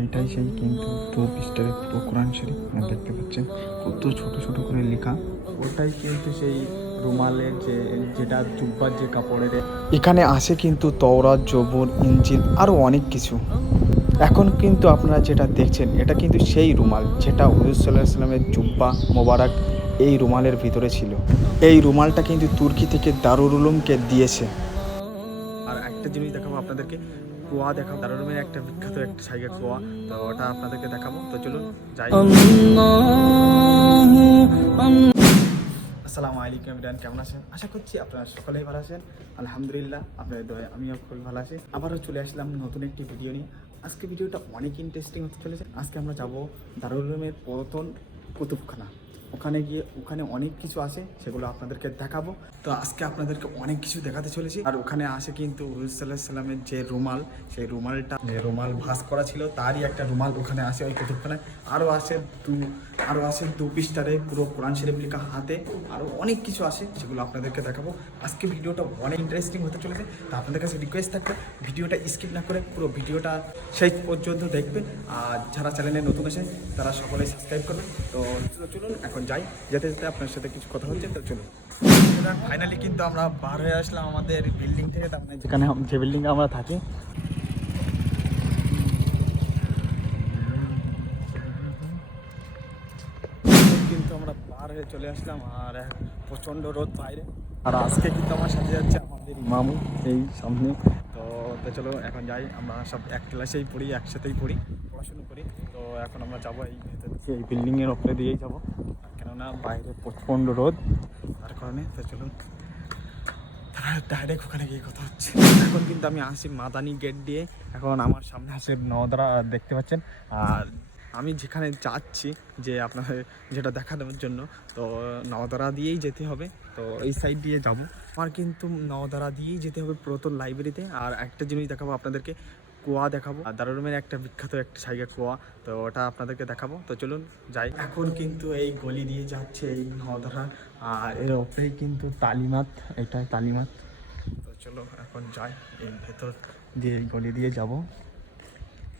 এইটাই সেই কিন্তু তো পৃষ্ঠারে কোরআন শরীফ দেখতে পাচ্ছেন। কত ছোট ছোট করে লেখা। ওটাই কিন্তু সেই রুমালের যে, যেটা জুব্বার যে কাপড়ের এখানে আসে কিন্তু তওরাত, জবর ইঞ্জিল আরও অনেক কিছু। এখন কিন্তু আপনারা যেটা দেখছেন, এটা কিন্তু সেই রুমাল যেটা হুজুর সাল্লামের জুব্বা মোবারক এই রুমালের ভিতরে ছিল। এই রুমালটা কিন্তু তুর্কি থেকে দারুল উলুমকে দিয়েছে। আর একটা জিনিস দেখাবো আপনাদেরকে। কোয়া দেখাবো দারুলুমের একটা বিখ্যাত একটা জায়গা কোয়া। তো ওটা আপনাদেরকে দেখাবো। তো চলুন যাই। আসসালামু আলাইকুম ইমরান কেমন আছেন? আশা করছি আপনারা সকলেই ভালো আছেন। আলহামদুলিল্লাহ আপনাদের দয়া আমিও খুবই ভালো আছি। আবারও চলে আসলাম নতুন একটি ভিডিও নিয়ে। আজকে ভিডিওটা অনেক ইন্টারেস্টিং হতে চলেছে। আজকে আমরা যাব দারুল উলুমের পুরাতন কুতুবখানা। ওখানে গিয়ে ওখানে অনেক কিছু আছে, সেগুলো আপনাদেরকে দেখাবো। তো আজকে আপনাদেরকে অনেক কিছু দেখাতে চলেছি। আর ওখানে আসে কিন্তু হুজুর সাল্লামের যে রুমাল, সেই রুমালটা রুমাল ভাস করা ছিল, তারই একটা রুমাল ওখানে আসে ওই কুতুবখানায় আরও আসে দু আরও আসে দু পিস্টারে পুরো কোরআন শরীফ লেখা হাতে আরও অনেক কিছু আসে সেগুলো আপনাদেরকে দেখাবো। আজকে ভিডিওটা অনেক ইন্টারেস্টিং হতে চলেছে তো আপনাদের কাছে রিকোয়েস্ট থাকবে ভিডিওটা স্কিপ না করে পুরো ভিডিওটা শেষ পর্যন্ত দেখবেন। আর যারা চ্যানেলে নতুন আছেন তারা সকলেই সাবস্ক্রাইব করবেন। তো তো চলুন এখন যাই। যেতে যেতে আপনার সাথে কিছু কথা হচ্ছে তো চলুন। ফাইনালি কিন্তু আমরা বার হয়ে আসলাম আমাদের বিল্ডিং থেকে তার মানে যেখানে যে বিল্ডিংয়ে আমরা থাকি। কিন্তু আমরা পার হয়ে চলে আসলাম আর প্রচণ্ড রোদ বাইরে। আর আজকে কিন্তু আমার সাথে যাচ্ছে আমাদের মামু এই সামনে। তো তো চলো এখন যাই। আমরা সব এক ক্লাসেই পড়ি একসাথেই পড়ি পড়াশুনো করি। তো এখন আমরা যাব এই ভেতর এই বিল্ডিংয়ের ওপরে দিয়েই যাব। কেননা বাইরে প্রচণ্ড রোদ। তার কারণে তো চলুন। ডাইরেক্ট ওখানে গিয়ে কথা হচ্ছে। এখন কিন্তু আমি আসি মাদানি গেট দিয়ে। এখন আমার সামনে আসে নদরা দেখতে পাচ্ছেন? আর আমি যেখানে যাচ্ছি যে আপনাদের যেটা দেখানোর জন্য, তো নওদারা দিয়েই যেতে হবে। তো এই সাইড দিয়ে যাব। আমার কিন্তু নওদারা দিয়েই যেতে হবে পুরাতন লাইব্রেরিতে আর একটা জিনিস দেখাবো আপনাদেরকে, কুয়া দেখাবো। আর দারুলুমের একটা বিখ্যাত একটা জায়গা কুয়া, তো ওটা আপনাদেরকে দেখাবো। তো চলুন যাই। এখন কিন্তু এই গলি দিয়ে যাচ্ছে এই নওদারা, আর এর ওপরেই কিন্তু তালিমাত, এটাই তালিমাত। তো চলো এখন যাই এই ভেতর দিয়ে গলি দিয়ে যাব।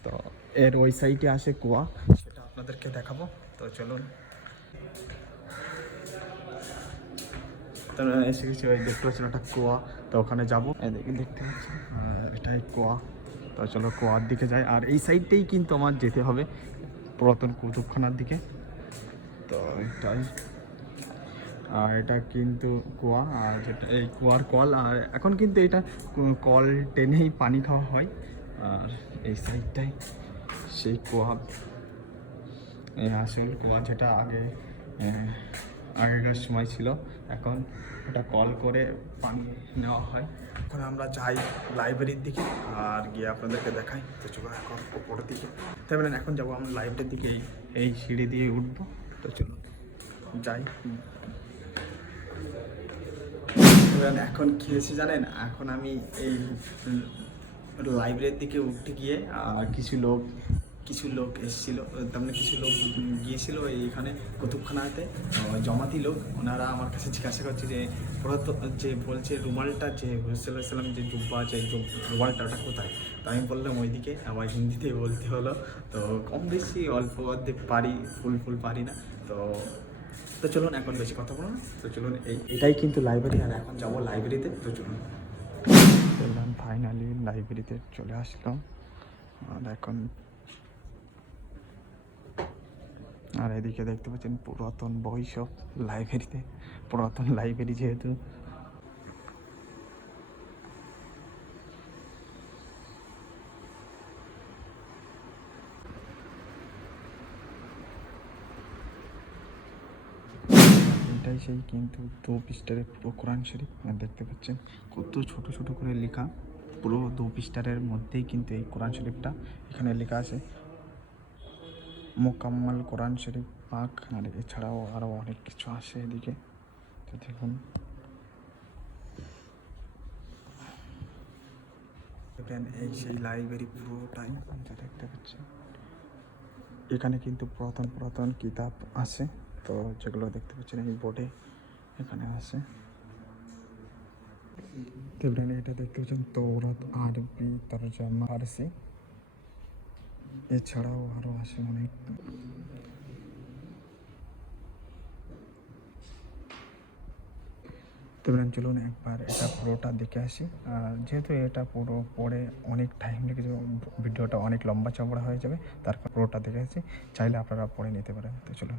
তো এর ওই সাইডে আসে কুয়া। সেটা আপনাদেরকে দেখাবো। তো চলুন। এসে গেছি ওই দেখতে পাচ্ছেন একটা কুয়া। তো ওখানে যাব। দেখতে পাচ্ছেন? আহ, এটাই কুয়া। তো চলো কুয়ার দিকে যাই। আর এই সাইডটাই কিন্তু আমার যেতে হবে পুরাতন কুতুবখানার দিকে। তো এটাই। আর এটা কিন্তু কুয়া। আর যেটা এই কুয়ার কল। আর এখন কিন্তু এটা কল টেনেই পানি খাওয়া হয়। আর এই সাইডটাই। সেই কুয়া এই আসল কুয়া যেটা আগে আগেকার সময় ছিল, এখন ওটা কল করে পানি নেওয়া হয়। এখন আমরা যাই লাইব্রেরির দিকে আর গিয়ে আপনাদেরকে দেখাই। তো চলো এখন ওপরের দিকে। তাই বলেন, এখন যাব আমরা লাইব্রেরির দিকে। এই সিঁড়ি দিয়ে উঠবো। তো চলুন যাই। এখন কী হয়েছে জানেন? এখন আমি এই লাইব্রেরির দিকে উঠতে গিয়ে কিছু লোক কিছু লোক এসেছিল তার মানে কিছু লোক গিয়েছিল এইখানে কুতুবখানাতে জমাতি লোক। ওনারা আমার কাছে জিজ্ঞাসা করছে যে পুরাতন যে বলছে রুমালটা যে হুসাল্লাহ সাল্লাম যে জুব্বা এই রুমালটা ওটা কোথায়? তো আমি বললাম ওইদিকে আবার হিন্দিতে বলতে হলো। তো কম বেশি অল্প অর্ধেক পারি, ফুল ফুল পারি না। তো তো চলুন এখন বেশি কথা বলুন তো চলুন এই, এটাই কিন্তু লাইব্রেরি আর এখন যাব লাইব্রেরিতে তো চলুন। চললাম ফাইনালি লাইব্রেরিতে চলে আসলাম। আর এখন আর এদিকে দেখতে পাচ্ছেন পুরাতন সব লাইব্রেরিতে, পুরাতন লাইব্রেরি যেহেতু। এটাই সেই কিন্তু দু পৃষ্ঠারের পুরো কোরআন শরীফ। দেখতে পাচ্ছেন কত ছোট ছোট করে লেখা। পুরো দু পৃষ্ঠারের মধ্যেই কিন্তু এই কোরআন শরীফটা এখানে লেখা আছে। মোকাম্মল কোরআন শরীফ পাক, আর এছাড়াও আরও অনেক কিছু আছে এদিকে। তো দেখুন। এই সেই লাইব্রেরি পুরোটাই যা দেখতে পাচ্ছেন এখানে কিন্তু পুরাতন পুরাতন কিতাব আছে, তো যেগুলো দেখতে পাচ্ছেন এই বোর্ডে এখানে আছে। এটা দেখতে পাচ্ছেন তৌরাত আরবি, তরজামা, ফারসি। এছাড়াও আরও আছে অনেক। তো চলুন একবার এটা পুরোটা দেখে আসি। আর যেহেতু এটা পুরো পরে অনেক টাইম লেগে যাবে ভিডিওটা অনেক লম্বা চওড়া হয়ে যাবে তারপর পুরোটা দেখে আসি। চাইলে আপনারা পরে নিতে পারেন। তো চলুন।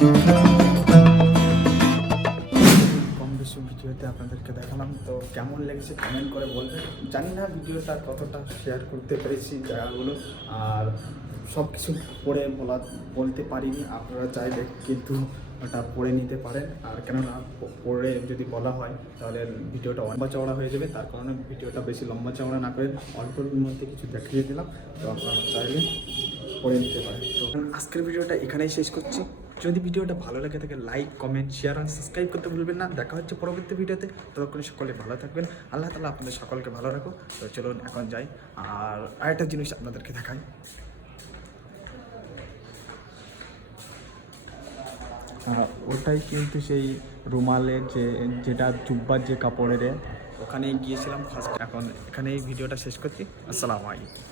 কম বেশি ভিডিওতে আপনাদেরকে দেখালাম। তো কেমন লেগেছে কমেন্ট করে বলবেন। জানি না ভিডিওটা কতটা শেয়ার করতে পেরেছি জায়গাগুলো আর সব কিছু পড়ে বলা, বলতে পারিনি, আপনারা চাইলে কিন্তু ওটা পড়ে নিতে পারেন। আর কেননা পড়ে যদি বলা হয়, তাহলে ভিডিওটা লম্বা চওড়া হয়ে যাবে। তার কারণে ভিডিওটা বেশি লম্বা চওড়া না করে অল্পের মধ্যে কিছু দেখিয়ে দিলাম। তো আপনারা চাইলে পড়ে নিতে পারেন। তো আজকের ভিডিওটা এখানেই শেষ করছি। যদি ভিডিওটা ভালো লাগে থাকে লাইক কমেন্ট শেয়ার আর সাবস্ক্রাইব করতে ভুলবেন না। দেখা হচ্ছে পরবর্তী ভিডিওতে। ততক্ষণ সকলে ভালো থাকবেন। আল্লাহ তালা আপনাদের সকলকে ভালো রাখো তো চলুন, এখন যাই। আর আরেকটা জিনিস আপনাদেরকে দেখাই। ওটাই কিন্তু সেই রুমালের যে, যেটা জুব্বার যে কাপড়ের ওখানে গিয়েছিলাম ফার্স্ট এখন এখানে এই ভিডিওটা শেষ করছি। আসসালামু আলাইকুম।